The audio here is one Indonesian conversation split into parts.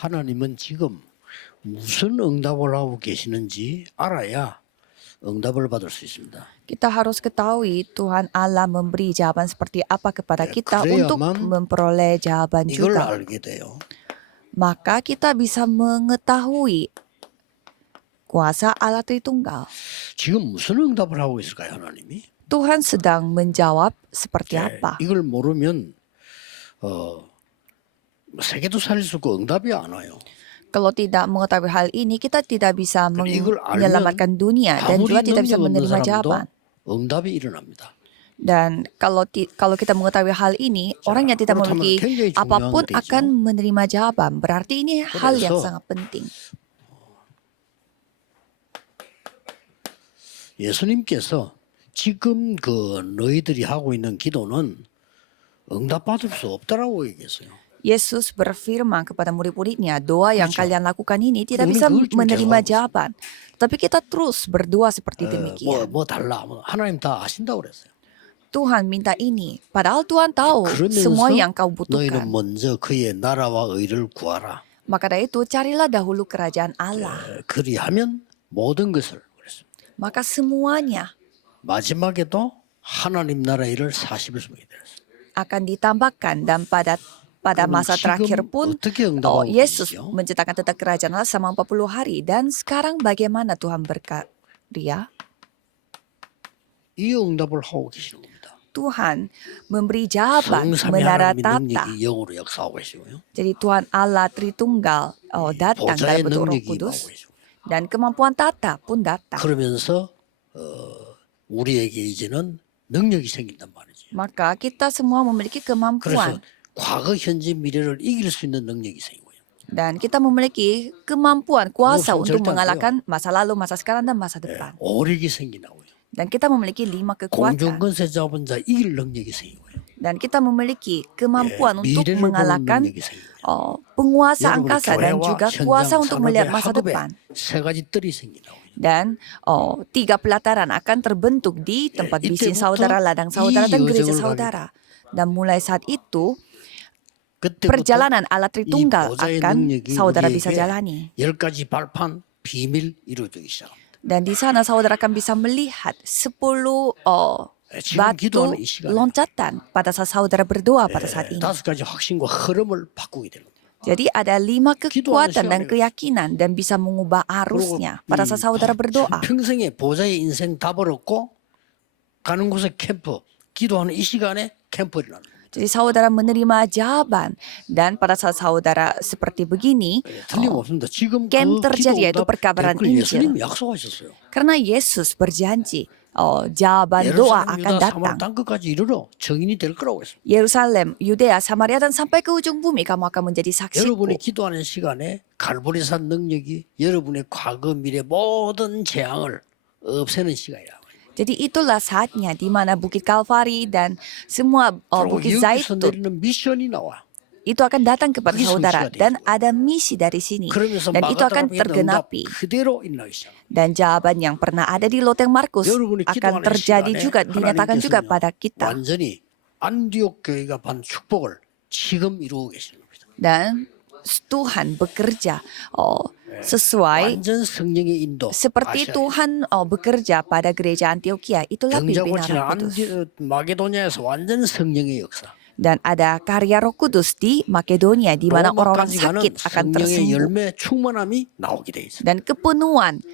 하나님은 지금 무슨 응답을 하고 계시는지 알아야 응답을 받을 수 있습니다. Kita harus ketahui Tuhan Allah memberi jawaban seperti apa kepada kita untuk 그래야만 memperoleh jawaban 이걸 juga. 알게 돼요. Maka kita bisa mengetahui kuasa Allah Tritunggal. 지금 무슨 응답을 하고 있을까요, 하나님이? Tuhan sedang menjawab seperti apa? 이걸 모르면 세계도 살릴 수 없고 응답이 안 와요. Kalau tidak mengetahui hal ini, kita tidak bisa 이걸 알면 menyelamatkan dunia dan 아무리 juga tidak bisa 능력 없는 menerima 사람도 jawaban. 응답이 일어납니다. Dan kalau kita mengetahui hal ini, orang yang tidak 그렇다면 memiliki 굉장히 중요한 apapun 거죠. akan menerima jawaban. Berarti ini hal yang 그래서 sangat penting. 예수님께서 지금 너희들이 하고 있는 기도는 응답받을 수 없다라고 얘기했어요. Yesus berfirman kepada murid-muridnya, doa yang 그렇죠. kalian lakukan ini tidak 우리는 bisa 그걸 좀 menerima 계속하고 jawaban. Tapi kita terus berdoa seperti demikian. 뭐 달라. 하나님 다 아신다고 그랬어요. Tuhan minta ini, padahal Tuhan tahu 그러면서 semua yang kau 너희는 butuhkan. 먼저 그의 나라와 의를 구하라. Maka dari itu carilah dahulu kerajaan Allah. 그리하면 모든 것을 그랬습니다. Maka semuanya 마지막에도 하나님 나라의 일을 40일 속에 되었어요. akan ditambahkan dan pada masa 지금 terakhir pun 어떻게 응답하고 Yesus 계시죠? menciptakan tentang kerajaan Allah selama 40 hari. Dan sekarang bagaimana Tuhan berkarya? 이 응답을 하고 계시는 겁니다. Tuhan memberi jawaban, 성삼위 하나님의 menaratata. 능력이 영으로 역사하고 계시고요. Jadi Tuhan Allah Tritunggal datang 보좌의 dalam bentuk Roh 능력이 Kudus 임하고 계시고요. dan kemampuan tata pun datang. 그러면서 우리에게 이제는 능력이 생긴단 말이죠. Maka kita semua memiliki 그래서 kemampuan 과거, 현재, 미래를 이길 수 있는 능력이 생기고요. dan kita memiliki kemampuan kuasa 무슨 untuk 절대 안 mengalahkan masa lalu, masa sekarang dan masa depan. 오력이 생기나고요. Dan kita memiliki 5 kekuatan. 공중권세 잡은 자 이길 능력이 생기고요. Dan kita memiliki kemampuan untuk 미래를 보는 mengalahkan 능력이 생기고요. penguasa 여러분의 angkasa dan 교회와 juga 현장, kuasa untuk 산업의 melihat masa 학업에 depan. 세 가지 뜰이 생기나고요. Dan 3 pelataran akan terbentuk di tempat bisnis 이때부터 saudara, ladang saudara, 이 dan gereja 여정을 saudara. Dan mulai saat itu, 그때부터 perjalanan Allah 이 Tritunggal 보좌의 akan 능력이 saudara bisa 우리에게 jalani. 10가지 발판 비밀 이루어지기 시작합니다. Dan di sana saudara akan bisa melihat 10 지금 batu 기도하는 이 시간에 loncatan pada saat saudara berdoa pada saat ini. 5가지 확신과 흐름을 바꾸게 되는 겁니다. Jadi ada 5 kekuatan dan keyakinan dan bisa mengubah arusnya pada saat saudara berdoa. 평생에 보좌의 인생 다 버렸고 가는 곳에 캠프 기도하는 이 시간에 캠프를 나는 거예요. Jadi saudara menerima jawaban dan pada saat saudara seperti begini, 틀림없습니다. 지금 camp 그 terjadi 기도 yaitu 응답 perkabaran 댓글 Injil. 예수님이 약속하셨어요. Karena Yesus berjanji, jawaban doa 예루살렘, akan 유다, datang. 사마리아 땅끝까지 이르러 증인이 될 거라고 했습니다. Yerusalem, Yudea, Samaria dan sampai ke ujung bumi kamu akan menjadi saksiku. 여러분이 기도하는 시간에 갈보리산 능력이 여러분의 과거 미래 모든 재앙을 없애는 시간이라고. Jadi itulah saatnya di mana Bukit Kalvari dan semua 그리고 Bukit 여기서 Zaitun 내리는 미션이 나와. itu akan datang kepada 그게 saudara 성취가 dan 되는 ada misi dari sini 그러면서 dan itu akan 마가다락방의 응답 tergenapi. 그대로 일어나기 시작. Dan jawaban yang pernah ada di Loteng Markus 여러분이 akan 기도하는 terjadi 시간에 juga, dinyatakan juga 하나님께서는 pada kita. 완전히 안디옥 교회가 받은 축복을 지금 이루고 계시는 겁니다. Dan Tuhan bekerja sesuai 완전 성령의 인도. seperti 아시아에. Tuhan bekerja pada gereja Antioquia. Itulah pimpinan 경자고치는 Roh Kudus. 마게도냐에서 완전 성령의 역사. Dan ada karya Roh Kudus di Makedonia di mana orang-orang 로마까지 가는 sakit akan 성령의 tersembuh. 열매 충만함이 나오게 돼 있어요. Dan kepenuhan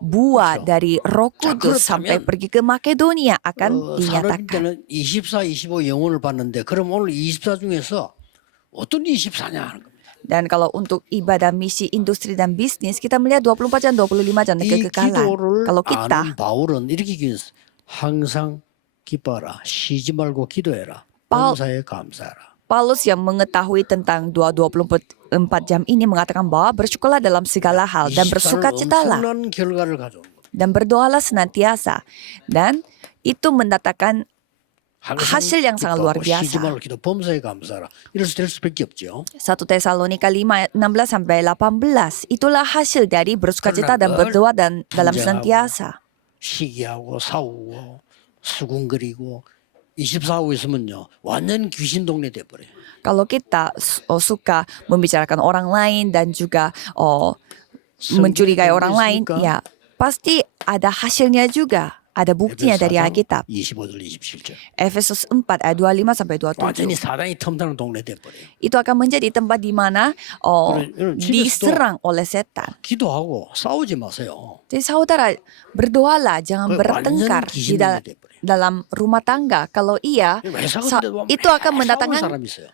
buah dari Roh Kudus sampai pergi ke Makedonia akan dinyatakan. 산업인대는 24, 25 영혼을 봤는데 그럼 오늘 24 중에서 어떤 24냐 하는 겁니다. Dan kalau untuk ibadah misi industri dan bisnis kita melihat 24 jam 25 jam 이 kekekalan. 기도를 Kalau kita 아는 바울은 이렇게 기도했어요. 항상 기뻐하라. 쉬지 말고 기도해라. 범사에 감사하라. Paulus yang mengetahui tentang 24 jam ini mengatakan bahwa bersyukurlah dalam segala hal dan 24는 bersukacitalah 엄청난 결과를 가져오는 겁니다. dan berdoalah senantiasa. Dan itu mendatangkan hasil yang sangat luar 쉬지 biasa. 말고 기도 범사에 감사하라. 이럴 수 될 수밖에 없죠. 1 Tesalonika 5, 16 sampai 18. Itulah hasil dari bersukacita dan berdoa dan dalam senantiasa. 시기하고 싸우고 수군거리고 24하고 있으면요. 완전 귀신 동네 돼버려요. Kalau kita suka membicarakan orang lain dan juga mencurigai orang lain, ya pasti ada hasilnya juga. Ada buktinya dari Alkitab. 25절 27절. Efesus 4 ayat 25 sampai 완전히 27. 사단이 틈타는 동네 돼버려요. Itu akan menjadi tempat di mana diserang oleh setan. 기도하고 싸우지 마세요. Jadi saudara, berdoalah, jangan bertengkar di dalam rumah tangga. Kalau iya, itu akan mendatangkan 사람 있어요.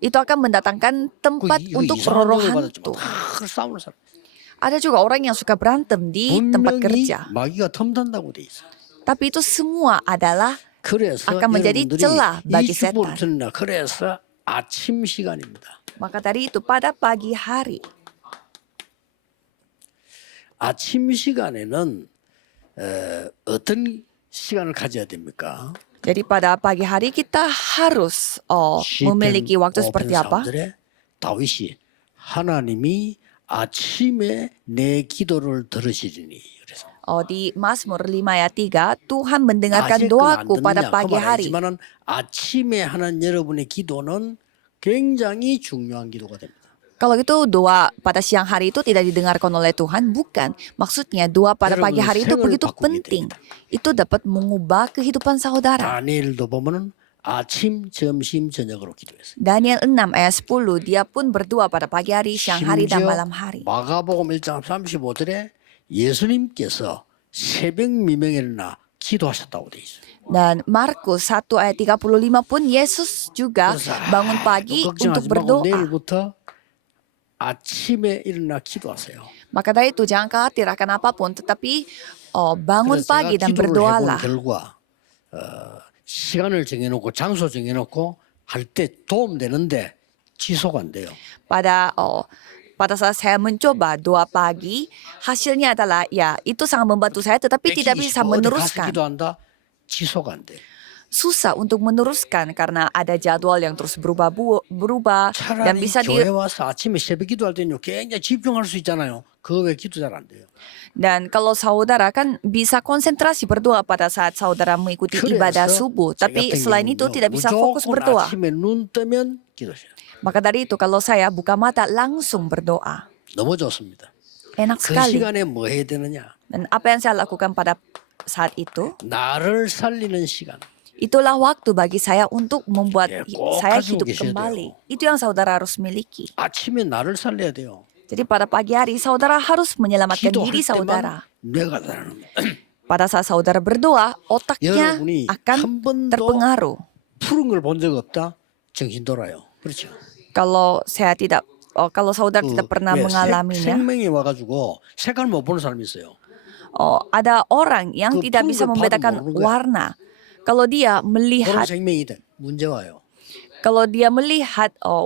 itu akan mendatangkan tempat untuk roh hantu. 싸우는 사람. Ada juga orang yang suka berantem di tempat 분명히 kerja. 마귀가 틈탄다고 돼 있어. Tapi itu semua adalah 그래서 akan menjadi 여러분들이 celah 이 bagi 축복을 setan. 듣는다. 그래서 아침 시간입니다. Maka dari itu pada pagi hari, 아침 시간에는 어떤 시간을 가져야 됩니까? jadi pada pagi hari kita harus memiliki waktu seperti apa? 다윗이 하나님이 아침에 내 기도를 들으시리니 그래서 Di Mazmur 5 ayat 3, Tuhan mendengarkan doaku pada pagi hari. 하지만 아침에 하는 여러분의 기도는 굉장히 중요한 기도가 됩니다. Kalau gitu doa pada siang hari itu tidak didengarkan oleh Tuhan, bukan. Maksudnya doa pada pagi hari itu begitu penting. Itu dapat mengubah kehidupan saudara. 다니엘도 보면은 아침, 점심, 저녁으로 기도했어요. Daniel 6 ayat 10, dia pun berdoa pada pagi hari, siang hari, dan malam hari. 마가복음 1장 35절에 예수님께서 새벽 미명에 일어나 기도하셨다고 돼 있어요. Dan Markus 1 ayat 35 pun Yesus juga bangun pagi untuk berdoa. 내일부터 아침에 일어나 기도하세요. Maka dari itu jangan khawatir akan apapun, tetapi bangun pagi dan berdoalah. 결과 시간을 정해놓고 장소 정해놓고 할 때 도움되는데 지속 안 돼요. Pada saat saya mencoba doa pagi, hasilnya adalah ya itu sangat membantu saya, tetapi tidak bisa meneruskan. 기도한다 지속 안 돼. Susah untuk meneruskan karena ada jadwal yang terus berubah dan 차라리 bisa 교회 와서 아침에 새벽 기도할 때는요 굉장히 집중할 수 있잖아요. 그거 왜 기도 잘 안 돼요? Dan kalau saudara kan bisa konsentrasi berdoa pada saat saudara mengikuti ibadah subuh, tapi selain itu tidak bisa fokus berdoa. 아침에 눈 뜨면 기도해요. Maka dari itu kalau saya buka mata langsung berdoa. 너무 좋습니다. Enak 그 sekali. 시간에 뭐 해야 되느냐? Dan apa yang saya lakukan pada saat itu? 나를 살리는 시간. Itulah waktu bagi saya untuk membuat saya 가지고 hidup 계셔야 kembali. 돼요. Itu yang saudara harus miliki. 아침에 나를 살려야 돼요. Jadi pada pagi hari saudara harus menyelamatkan 기도할 diri 때만 saudara. 뇌가 살아나는 Pada saat saudara berdoa, otaknya 여러분이 akan 한 번도 terpengaruh. 푸른 걸 본 적 없다? 정신 돌아요. 그렇죠? Kalau saudara tidak pernah mengalaminya, 생명이 와가지고 색깔 못 보는 사람이 있어요. ada orang yang 그 tidak 푸른 bisa 걸 봐도 membedakan 모르는 거야. warna. Kalau dia 그런 melihat 생명이 문제 와요.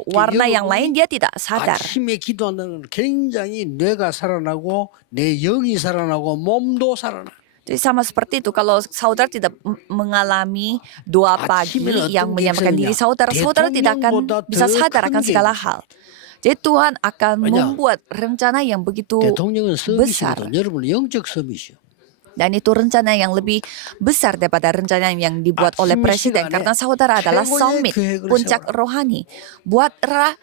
warna yang lain, dia tidak sadar. 아침에 기도한다는 건 굉장히 뇌가 살아나고 내 영이 살아나고 몸도 살아나. Jadi sama seperti itu, kalau saudara tidak mengalami doa pagi yang menyelamatkan diri saudara, saudara tidak akan bisa sadar akan segala hal. Jadi Tuhan akan membuat rencana yang begitu 대통령은 besar. 서밋이거든. 여러분은 영적 서밋이요. Dan itu rencana yang lebih besar daripada rencana yang dibuat oleh presiden. Karena saudara adalah summit, puncak rohani. Buatlah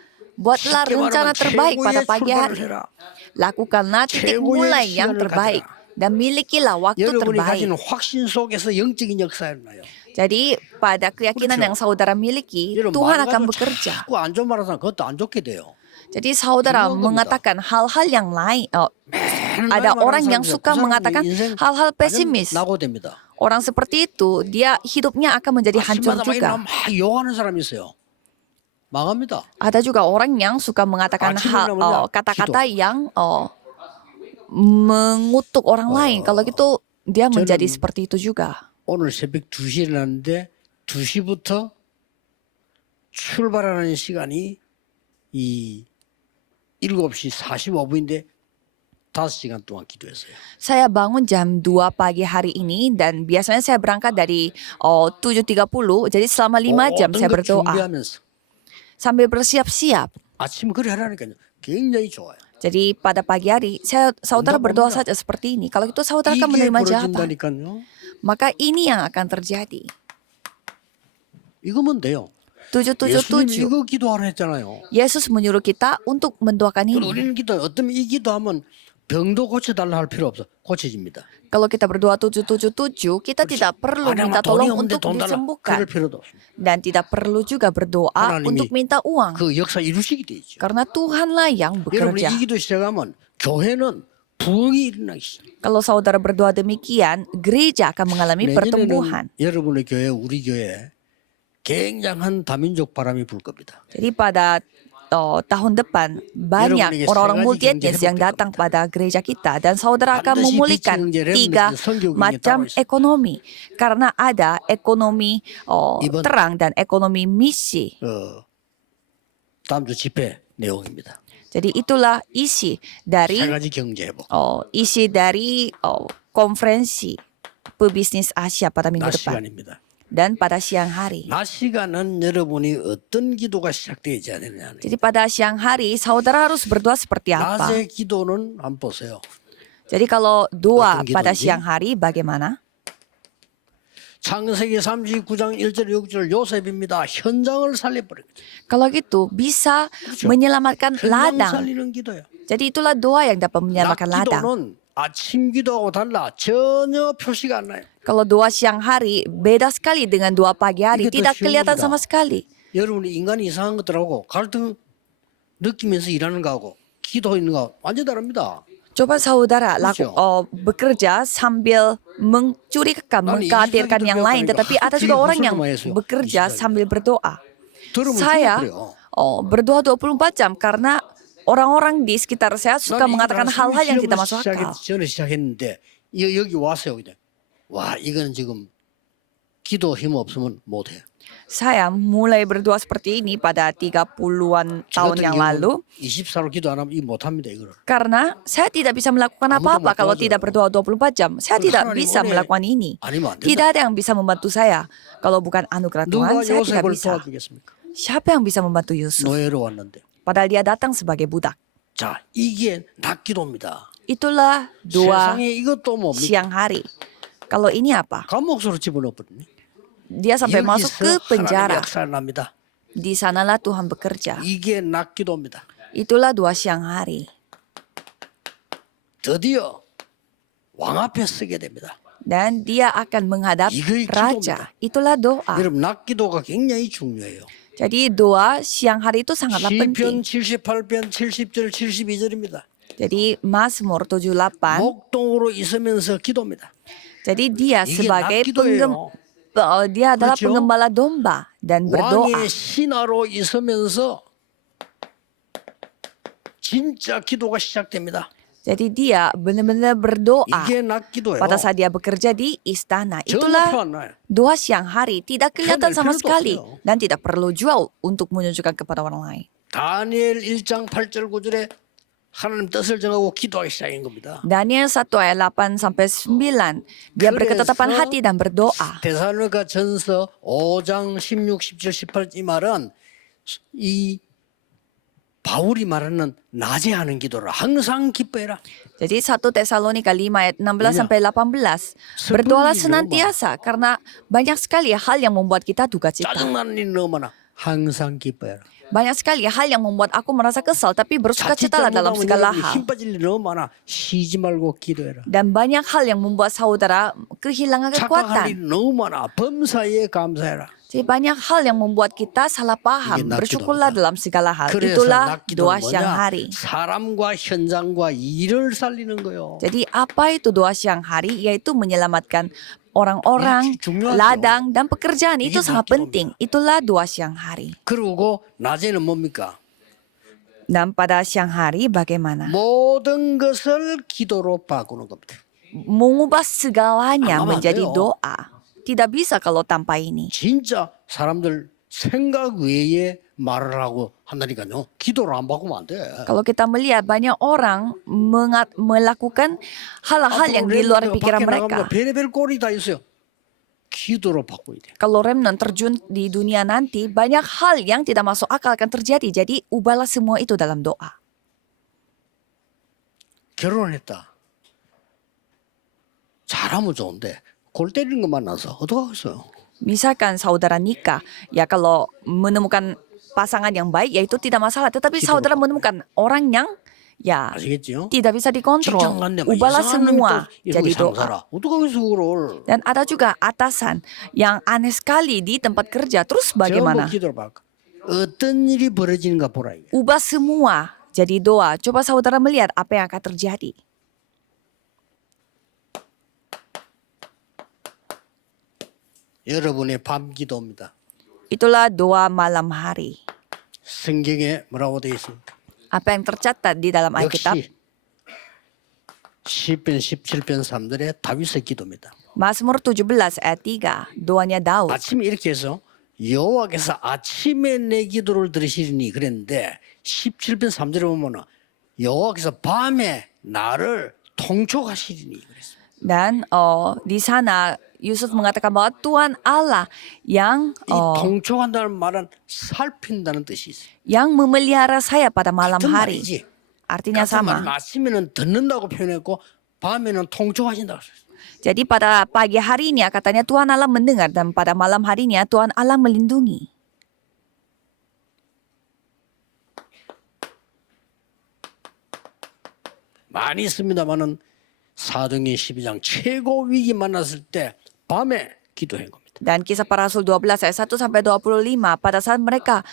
rencana terbaik pada pagi hari. Lakukanlah titik mulai yang terbaik. Dan milikilah waktu 여러분이 terbaik. 가진 확신 속에서 영적인 역사가 일어나요. Jadi pada keyakinan yang saudara miliki, Tuhan akan bekerja. 자꾸 안 좋은 말 하면 그것도 안 좋게 돼요. Jadi saudara mengatakan hal-hal yang lain. Ada orang yang suka mengatakan hal-hal pesimis. 낙오됩니다. Orang seperti itu, dia hidupnya akan menjadi hancur juga. 막 욕하는 사람이 있어요. 망합니다. Ada juga orang yang suka mengatakan kata-kata yang mengutuk orang lain. Kalau gitu dia menjadi seperti itu juga. 오늘 새벽 2시에 일어났는데 2시부터 출발하는 시간이 이 7시 45분인데 5시간 동안 기도했어요. Saya bangun jam 2 pagi hari ini dan biasanya saya berangkat dari 7.30. Jadi selama 5 jam saya berdoa. 준비하면서 Sambil bersiap-siap. 아침 그래 하라니까요. 굉장히 좋아요. Jadi pada pagi hari saudara berdoa saja seperti ini. Kalau itu saudara akan 이게 menerima jawaban. 벌어진다니까요. Maka ini yang akan terjadi. 이거면 돼요. 777. 예수님 이거 기도하라 했잖아요. Yesus menyuruh kita untuk mendoakan 그럼 ini. 우리는 기도 어떤 이 기도하면 병도 고쳐달라 할 필요 없어. 고쳐집니다. Kalau kita berdoa 777, kita tidak perlu 아니, minta 돈이 tolong 없는데 untuk 돈 달라. disembuhkan. 그럴 필요도 없습니다. Dan tidak perlu juga berdoa 하나님이 untuk minta uang. 그 역사 이루시게 돼 있죠. Karena Tuhanlah yang 여러분이 bekerja. 이 기도 시작하면 교회는 부흥이 일어나기 시작. Kalau saudara berdoa demikian, gereja akan mengalami pertumbuhan. 내년에는 여러분의 교회, 우리 교회 굉장한 다민족 바람이 불 겁니다. Jadi pada tahun depan banyak orang-orang multi etnis yang datang pada gereja kita dan saudara akan memulihkan 3 macam ekonomi karena ada ekonomi terang dan ekonomi misi. 다음 주 집회 내용입니다. Jadi itulah isi dari 세 가지 경제 회복. konferensi pebisnis Asia pada minggu 낮 depan 시간입니다. dan pada siang hari. 낮 시간은 여러분이 어떤 기도가 시작되지 않느냐. Jadi pada siang hari saudara harus berdoa seperti apa? 낮의 기도는 안 보세요. Jadi kalau doa 어떤 pada 기도인지? siang hari bagaimana? 창세기 39장 1절 6절 요셉입니다. 현장을 살려버립니다. Kalau gitu bisa 그렇죠. menyelamatkan 현장 ladang. 살리는 기도예요. Jadi itulah doa yang dapat 낮 menyelamatkan ladang. 기도는 아침 기도하고 달라 전혀 표시가 안 나요. Kalau doa siang hari beda sekali dengan doa pagi hari, 이게 더 tidak 쉬운 kelihatan 겁니다. sama sekali. 여러분이 인간이 이상한 것들하고 갈등 느끼면서 일하는 거하고 기도하는 거하고 완전 다릅니다. Coba saudara 그렇죠. bekerja sambil mencurigakan, 나는 mengkhawatirkan yang lain, tetapi ada juga orang yang bekerja sambil berdoa. 들으면 Saya 죽어버려요. berdoa 24 jam karena orang-orang di sekitar saya suka mengatakan hal-hal yang tidak masuk akal. 전에 시작했는데 여기 왔어요. 그냥. 와 이거는 지금 기도 힘 없으면 못해요. Saya mulai berdoa seperti ini pada 30-an tahun yang lalu 24로 기도 안 하면 이 못합니다 이거를. karena saya tidak bisa melakukan apa-apa kalau tidak berdoa 24 jam. Saya tidak bisa melakukan ini. 아니면 안 된다. Tidak ada yang bisa membantu saya. Kalau bukan anugerah Tuhan, 누가 saya tidak 요셉을 bisa. 도와주겠습니까? Siapa yang bisa membantu Yusuf? 노예로 왔는데. Padahal dia datang sebagai budak. 자 이게 낮기도입니다. Itulah doa 세상에 이것도 뭡니까? siang hari. Kalau ini apa? 감옥으로 집어넣어버리네. Dia sampai masuk ke 여기서 하나님의 penjara. 역사를 납니다. Di sanalah Tuhan bekerja. 이게 낮기도입니다. Itulah doa siang hari. 드디어 왕 앞에 서게 됩니다. Dan dia akan menghadap 이거의 raja. Itulah doa. 여러분 낮기도가 굉장히 중요해요. Jadi doa siang hari itu sangatlah penting. 시편 78편 70절 72절입니다. Jadi Mazmur 78. 목동으로 있으면서 기도입니다. Jadi dia 이게 sebagai 낮기도예요. dia adalah 그렇죠? penggembala domba dan berdoa. 왕의 신하로 있으면서 진짜 기도가 시작됩니다. Jadi dia benar-benar berdoa 이게 낮기도예요. pada saat dia bekerja di istana. 전혀 Itulah 표 안 나요. doa siang hari. Tidak kelihatan Kenal sama 필요도 sekali 없어요. dan tidak perlu juga untuk menunjukkan kepada orang lain. 다니엘 1장 8절 9절에 하나님 뜻을 정하고 기도하기 시작인 겁니다. Daniel 1 ayat 8 sampai 9. Dia berketetapan hati dan berdoa. 데살로니가 전서 5장 16, 17, 18 이 말은 이 바울이 말하는 낮에 하는 기도를 항상 기뻐해라. Jadi 1 Tesalonika 5 ayat 16 sampai 18. Berdoalah senantiasa karena banyak sekali hal yang membuat kita duka cita. 짜증나는 일 너무 많아. 항상 기뻐해라. Banyak sekali hal yang membuat aku merasa kesal tapi bersukacitalah dalam segala 힘 hal. 빠질 일 너무 많아. 쉬지 말고 기도해라. Dan banyak hal yang membuat saudara kehilangan 착각할 kekuatan. 일 너무 많아. 범사에 감사해라. Jadi banyak hal yang membuat kita salah paham. 이게 Bersyukurlah dalam segala hal. 그래서 Itulah 낮기도는 doa siang hari. 사람과 현장과 일을 살리는 거요. Jadi apa itu doa siang hari? Yaitu menyelamatkan orang-orang, 중요하죠. ladang, dan pekerjaan. 이게 Itu sangat 낮기도입니다. penting. Itulah doa siang hari. 그리고 낮에는 뭡니까? Dan pada siang hari bagaimana? 모든 것을 기도로 바꾸는 겁니다. Mengubah segalanya 안 하면 안 menjadi 돼요. doa. Tidak bisa kalau tanpa ini. 진짜 사람들 생각 외에 말을 하고 한다니까요. 기도를 안 바꾸면 안 돼. Kalau kita melihat banyak orang melakukan hal-hal yang di luar pikiran mereka. 별의별 꼴이 다 있어요. 기도로 바꿔야 돼. Kalau remnant terjun di dunia nanti, banyak hal yang tidak masuk akal akan terjadi. Jadi ubahlah semua itu dalam doa. 결혼했다. 잘하면 좋은데 골 때리는 거 만나서 어떡하겠어요. Misalkan saudara nikah, ya kalau menemukan pasangan yang baik ya itu tidak masalah. Tetapi saudara menemukan orang yang ya 아시겠죠? tidak bisa dikontrol. 직장 간데 막 Ubahlah 이상한 놈이 semua 또 jadi 이상 doa. 살아. 어떡하겠어 그걸? Dan ada juga atasan yang aneh sekali di tempat kerja. Terus 전부 bagaimana? 기도를 봐. 어떤 일이 벌어지는가 보라. 이게. Ubah semua jadi doa. Coba saudara melihat apa yang akan terjadi. 여러분의 밤 기도입니다. Itulah doa malam hari. 성경에 뭐라고 되어 있습니까? Apa yang tercatat di dalam Alkitab? 역시 시편 17편 3절의 다윗의 기도입니다. Mazmur 17 ayat 3, doanya Daud. 아침에 이렇게 해서 여호와께서 아침에 내 기도를 들으시리니 그랬는데 17편 3절에 보면은 여호와께서 밤에 나를 통촉하시리니 그랬습니다. Dan di sana Yusuf mengatakan bahwa Tuhan Allah yang 이 통촉한다는 말은 살핀다는 뜻이 있어요. yang memelihara saya pada malam 같은 hari. 말이지. Artinya 같은 말이 sama. 아침에는 듣는다고 표현했고 밤에는 통촉하신다고 했어요. Jadi pada pagi harinya katanya Tuhan Allah mendengar dan pada malam harinya Tuhan Allah melindungi. 많이 있습니다만은 사도행전 12장 최고 위기 만났을 때 밤에 기도한 겁니다. Dan kisah para rasul 12 ayat 1 sampai 25 pada saat mereka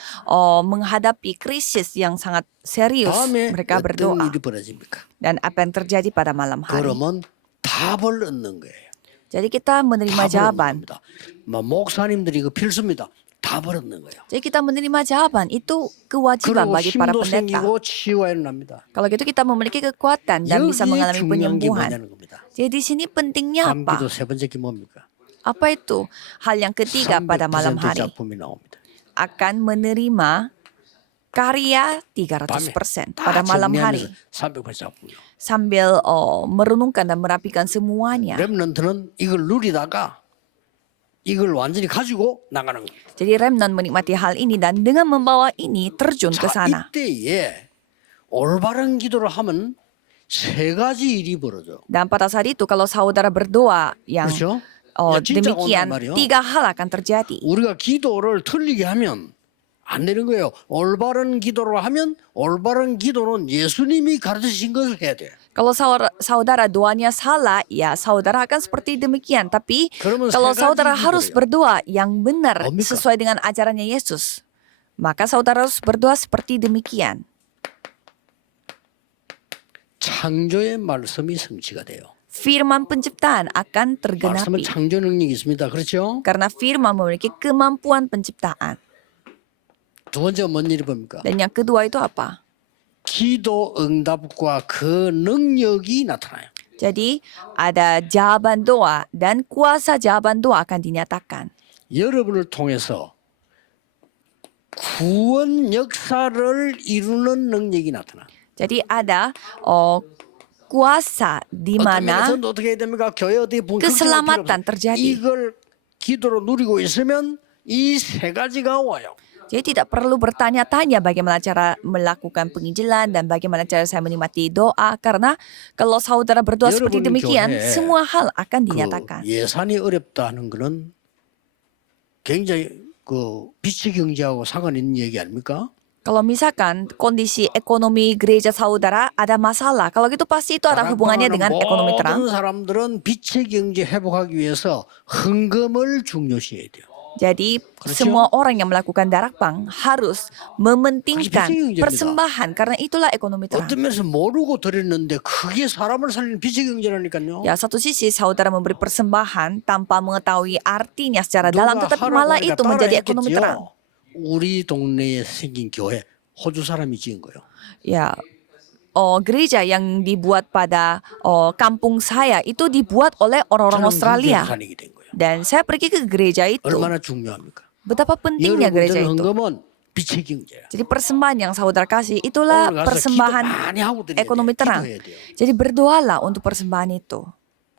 menghadapi krisis yang sangat serius 밤에 mereka 어떤 berdoa. 일이 벌어집니까? Dan apa yang terjadi pada malam hari? 그러면 답을 얻는 거예요. Jadi kita menerima 답을 얻는 jawaban. 겁니다. 뭐 목사님들이 이거 필수입니다. 답을 얻는 거예요. Jadi kita menerima jawaban itu kewajiban 그리고 bagi para 힘도 pendeta. 생기고 치유가 일어납니다. Kalau gitu kita memiliki kekuatan dan bisa 여기에 mengalami 중요한 게 penyembuhan. 뭐냐는 겁니다. Jadi di sini pentingnya apa? 밤기도 세 번째 게 뭡니까? Apa itu? Hal yang ketiga pada malam 300% hari 작품이 나옵니다. akan menerima karya 300% pada malam hari 300% 작품이요. sambil merenungkan dan merapikan semuanya. 렘넌트는 이걸 누리다가 이걸 완전히 가지고 나가는 겁니다. Jadi remnant menikmati hal ini dan dengan membawa ini terjun ke 자, sana. 이때에 올바른 기도를 하면 세 가지 일이 벌어져. Dan pada saat itu kalau saudara berdoa yang 그렇죠? 야, 진짜 demikian, 온단 말이요. 3 hal akan terjadi. 우리가 기도를 틀리게 하면 안 되는 거예요. 올바른 기도를 하면 올바른 기도는 예수님이 가르치신 것을 해야 돼. Kalau saudara doanya salah, ya saudara akan seperti demikian. Tapi 그러면 kalau 세 가지 saudara 일이 harus 벌어요. berdoa yang benar 뭡니까? sesuai dengan ajarannya Yesus, maka saudara harus berdoa seperti demikian. 창조의 말씀이 성취가 돼요. Firman penciptaan akan 말씀은 tergenapi. 창조 능력이 있습니다. 그렇죠? Karena firman memiliki kemampuan penciptaan. 두 번째가 뭔 일이 뭡니까? Dan yang kedua itu apa? 기도 응답과 그 능력이 나타나요. Jadi ada jawaban doa dan kuasa jawaban doa akan dinyatakan. 여러분을 통해서 구원 역사를 이루는 능력이 나타나. Jadi ada kuasa di 어떤 mana 면에서는 어떻게 해야 됩니까? 교회 어디 keselamatan terjadi. 이걸 기도로 누리고 있으면 이 세 가지가 와요. Jadi tidak perlu bertanya-tanya bagaimana cara melakukan penginjilan dan bagaimana cara saya menikmati doa. Karena kalau saudara berdoa seperti 여러분 demikian, 교회에 semua hal akan 그 dinyatakan. 예산이 어렵다 하는 거는 굉장히 그 빛의 경제하고 상관 있는 얘기 아닙니까? Kalau misalkan kondisi ekonomi gereja saudara ada masalah, kalau gitu pasti itu ada hubungannya dengan ekonomi terang. 모든 사람들은 빛의 경제 회복하기 위해서 헌금을 중요시해야 돼요. Jadi 그렇죠? semua orang yang melakukan darakpang harus mementingkan 빛의 경제입니다. persembahan karena itulah ekonomi terang. 어떤 면에서 모르고 드렸는데 그게 사람을 살리는 빛의 경제라니까요. Ya satu sisi saudara memberi persembahan tanpa mengetahui artinya secara 누가 dalam, tetapi 하라고 malah 하니까 itu menjadi ekonomi 따라했겠죠. terang. 우리 동네에 생긴 교회 호주 사람이 지은 거예요. Ya, gereja yang dibuat pada kampung saya itu dibuat oleh orang-orang 저는 그 Australia. 교사님이 된 거예요. Dan saya pergi ke gereja itu. 얼마나 중요합니까? Betapa pentingnya gereja 여러분들 itu. 헌금은 빛의 경제야. Jadi persembahan yang saudara kasih itulah 오늘 가서 persembahan 기도 많이 하고 드려야 ekonomi 돼요. terang. 기도해야 돼요. Jadi berdoalah untuk persembahan itu.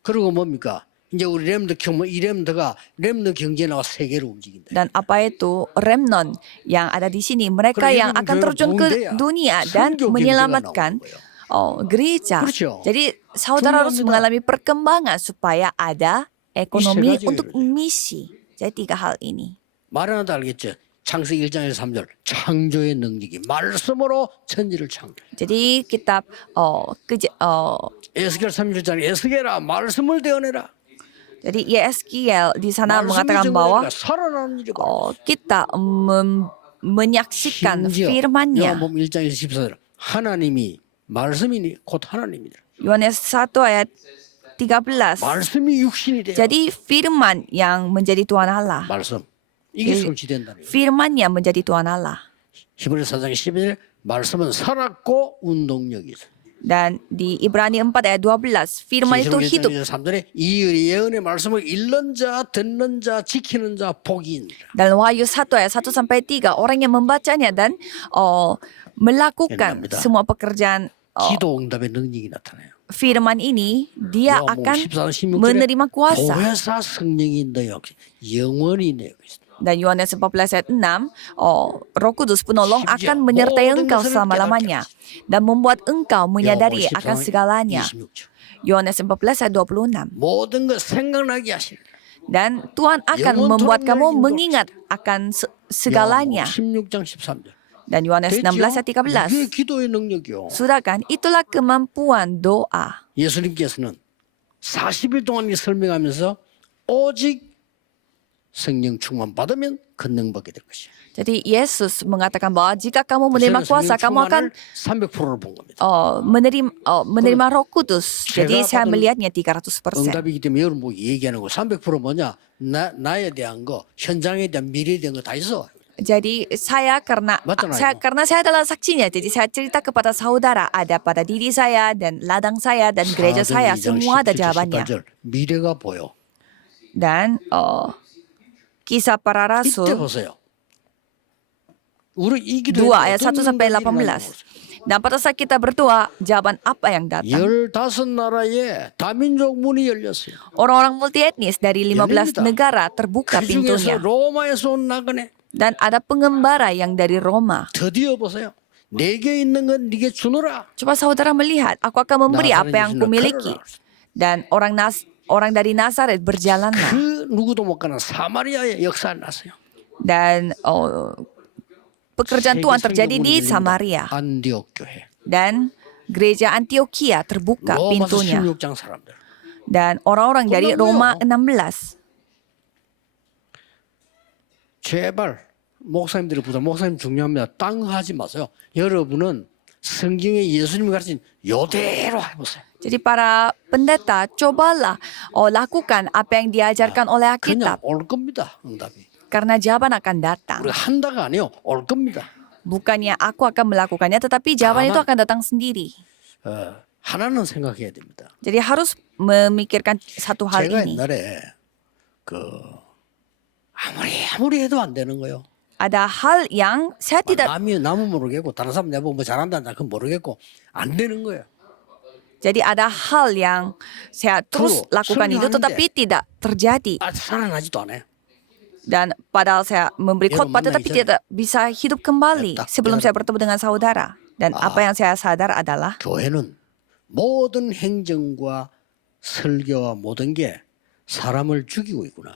그리고 뭡니까? 이제 우리 렘드 이 렘드가 렘드 경제 나와 세계로 움직인다. Dan apa itu remnant yang ada di sini, mereka 그래, yang 이건 akan 교회 terjun ke 봉대야. dunia dan 선교 경제가 menyelamatkan 나오는 거예요. gereja. 그렇죠. Jadi saudara harus 중요합니다. mengalami perkembangan supaya ada ekonomi 가지가 untuk 이루어져요. misi. Jadi 3 hal ini. 말하나도 알겠죠. 창세기 1장에서 3절 창조의 능력이 말씀으로 천지를 창조. Jadi kitab 에스겔 37장 에스겔아 말씀을 대언해라. jadi Yeskiel di sana 말씀이 mengatakan bahwa 정하니까 살아나는 일이 kita menyaksikan 심지어 firman-Nya. 요한복음 1장에서 14절 하나님이 말씀이니 곧 하나님이다. Yohanes 1 ayat 13. 말씀이 육신이 돼요. Jadi firman yang menjadi Tuhan Allah. 말씀 이게 성취된다는 거예요. Firman-Nya menjadi Tuhan Allah. 히브리서 4장 11절 말씀은 살았고 운동력이 있어요. Dan di Ibrani 4 ayat 12, firman itu hidup. 3절에 이 예언의 말씀을 읽는 자, 듣는 자, 지키는 자 복이 있느니라. Dan Wahyu 1 ayat 1 sampai 3, orang yang membacanya dan melakukan Innamida. semua pekerjaan 기도 응답의 능력이 나타나요. firman ini, dia 요한복음 akan 14장 16절에 menerima kuasa. 보혜사 성령이 너 역시 영원히 내 여기 있다. Dan Yohanes 14 ayat 6, Roh Kudus penolong 심지어 akan menyertai 모든 engkau 것을 selama-lamanya dan membuat engkau menyadari 요한복음 akan 14장 segalanya. 26절. Yohanes 14 ayat 26. 모든 것 생각나게 하시리라. Dan Tuhan akan 영원토록 membuat kamu 나를 mengingat akan segalanya. 16장 13절. Dan Yohanes 16 ayat 이게 13. 기도의 능력이요. Sudah kan? Itulah kemampuan doa. 예수님께서는 40일 동안 설명하면서 오직 성령 충만 받으면 권능 받게 될 것이야. Jadi Yesus mengatakan bahwa jika kamu menerima kuasa, kamu akan 300%를 본 겁니다. menerima Roh Kudus. Jadi saya melihatnya 300%. 응답이기 때문에 여러분 뭐 얘기하는 거 300% 뭐냐? 나에 대한 거, 현장에 대한 미래에 대한 거 다 있어. Jadi karena 맞잖아요. saya adalah saksinya. Jadi saya cerita kepada saudara, ada pada diri saya dan ladang saya dan gereja saya, semua ada jawabannya. 미래가 보여. Dan kisah para 이때 rasul 보세요. 우리 이 기도에 2 ayat 1 어떤 sampai 응답이 18. 일어나는지 Dan pada saat kita berdoa, jawaban apa yang datang? 15나라에 다민족 문이 열렸어요. Orang-orang multietnis dari 15 열립니다. negara terbuka 그 중에서 pintunya. 로마에서 온 나그네 Dan ada pengembara yang dari Roma. 드디어 보세요. 내게 있는 건 네게 주노라. Coba saudara melihat, aku akan memberi apa yang kumiliki. Dan orang dari Nazaret berjalanlah. 그 누구도 못 가는 사마리아의 역사가 났어요. Dan pekerjaan Tuhan terjadi di Samaria. 안디옥 교회. Dan gereja Antioquia terbuka 로마서 pintunya. 16장 사람들. Dan orang-orang dari Roma 16. 제발 목사님들이 보자. 목사님 중요합니다. 딴 거 하지 마세요. 여러분은 성경에 예수님이 가르친 요대로 해보세요. Jadi para pendeta, cobalah lakukan apa yang diajarkan oleh 그냥 Alkitab. 올 겁니다. 응답이. Karena jawaban akan datang. 우리가 한다가 아니요. 올 겁니다. Bukannya aku akan melakukannya, tetapi jawaban itu akan datang sendiri. 하나는 생각해야 됩니다. Jadi harus memikirkan satu hal 제가 ini. 옛날에 아무리 해도 안 되는 거예요. Ada hal yang saya tidak, 남은 모르겠고 다른 사람 내보고 뭐 잘한다 그건 모르겠고 안 되는 거예요. jadi ada hal yang saya terus lakukan itu tetapi tidak terjadi. 살아나지도 않아요. Dan padahal saya memberi khotbah tetapi tidak bisa hidup kembali sebelum saya bertemu dengan saudara. Dan apa yang saya sadar adalah 교회는 모든 행정과 설교와 모든 게 사람을 죽이고 있구나.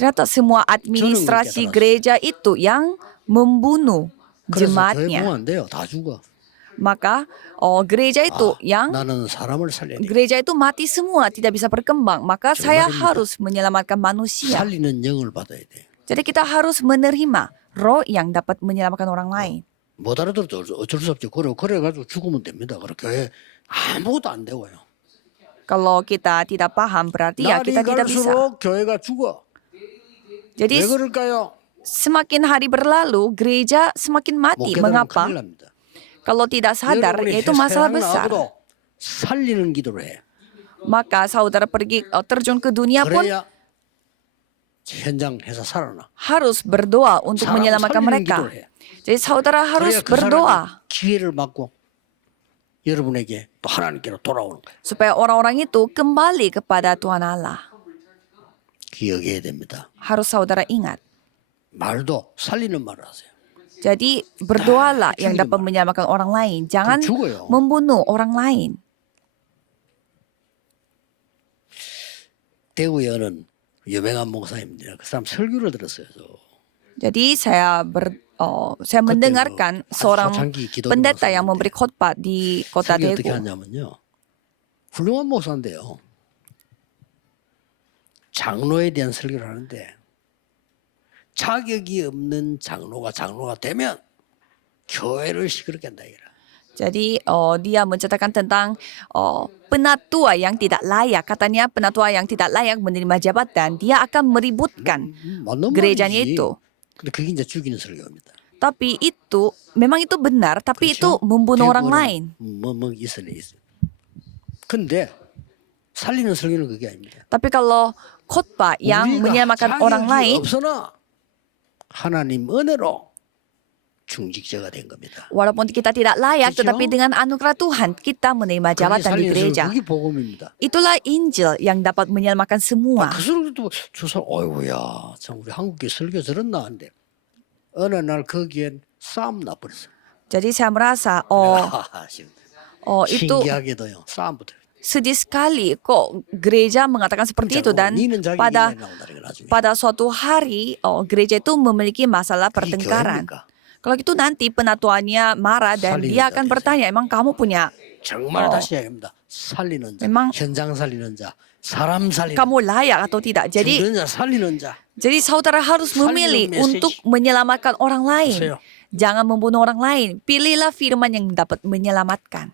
ternyata semua administrasi gereja itu yang membunuh 그래서 교회 jemaatnya. 보면 안 돼요. 다 죽어. Maka gereja itu yang 나는 사람을 살려야 돼. gereja itu mati semua, tidak bisa berkembang. Maka saya harus menyelamatkan manusia. 살리는 영을 받아야 돼. Jadi kita harus menerima roh yang dapat menyelamatkan orang lain. 못 알아들어도 어쩔 수 없죠. 그래가지고 죽으면 됩니다. 그래 교회 아무것도 안 되고요. Kalau kita tidak paham berarti ya 날이 kita tidak bisa. 갈수록 교회가 죽어. Jadi 왜 그럴까요? semakin hari berlalu gereja semakin mati. 목회자는 Mengapa? 큰일 납니다. Kalau tidak sadar 여러분이 yaitu masalah 세상 besar. 나와도 살리는 기도를 해. Maka saudara pergi terjun ke dunia pun 그래야 현장에서 살아나. harus berdoa untuk 사람 menyelamatkan 살리는 mereka. 기도를 해. Jadi saudara harus 그래야 그 berdoa 사람이 기회를 받고 여러분에게 또 하나님께로 돌아오는 거예요. supaya orang-orang itu kembali kepada Tuhan Allah. 기억해야 됩니다. Harus saudara ingat. 말도 살리는 말을 하세요. Jadi berdoalah yang dapat menyelamatkan orang lain. Jangan 죽어요. membunuh orang lain. 대구에 어는 유명한 목사입니다. 그 사람 설교를 들었어요. Jadi saya mendengarkan seorang pendeta yang memberi khotbah di kota 설교 어떻게 Daegu. 하냐면요. 훌륭한 목사인데요. 장로에 대한 설교를 하는데 자격이 없는 장로가 되면 교회를 시끄럽게 한다 이거라. Jadi dia menceritakan tentang penatua yang tidak layak. Katanya penatua yang tidak layak menerima jabatan, dia akan meributkan 맞는 gerejanya 말이지. itu. 근데 그게 이제 죽이는 설교입니다. Tapi itu memang itu benar, tapi itu 그렇죠? membunuh orang 대부분은 lain. 뭐 있어. 근데 살리는 설교는 그게 아닙니다. Tapi kalau khotbah yang 우리가 menyelamatkan orang 자격이 lain, 없으나 하나님 은혜로 중직자가 된 겁니다. walaupun kita tidak layak, 그렇죠? tetapi dengan anugerah Tuhan kita menerima 그게 jabatan di 살리는 gereja. 설교, 그게 복음입니다. Itulah Injil yang dapat menyelamatkan semua. 그 설교도 주사 어이구야 참 우리 한국에 설교 들었나 하는데 어느 날 거기엔 싸움 나버렸어요. Jadi saya merasa, itu 신기하게도요 싸움부터. sedih sekali kok gereja mengatakan seperti itu dan 니는 자기 pada 일에 나온다는 거 나중에. pada suatu hari gereja itu memiliki masalah 그게 pertengkaran. 교회입니까? Kalau gitu nanti penatuannya marah dan dia akan bertanya, emang kamu punya, 정말 다시 얘기합니다. 살리는 자, memang 현장 살리는 자, 사람 살리는 자, kamu layak atau tidak. Jadi 죽는 자, 살리는 자. saudara harus memilih Salin message. untuk menyelamatkan orang lain. 보세요. Jangan membunuh orang lain. Pilihlah firman yang dapat menyelamatkan.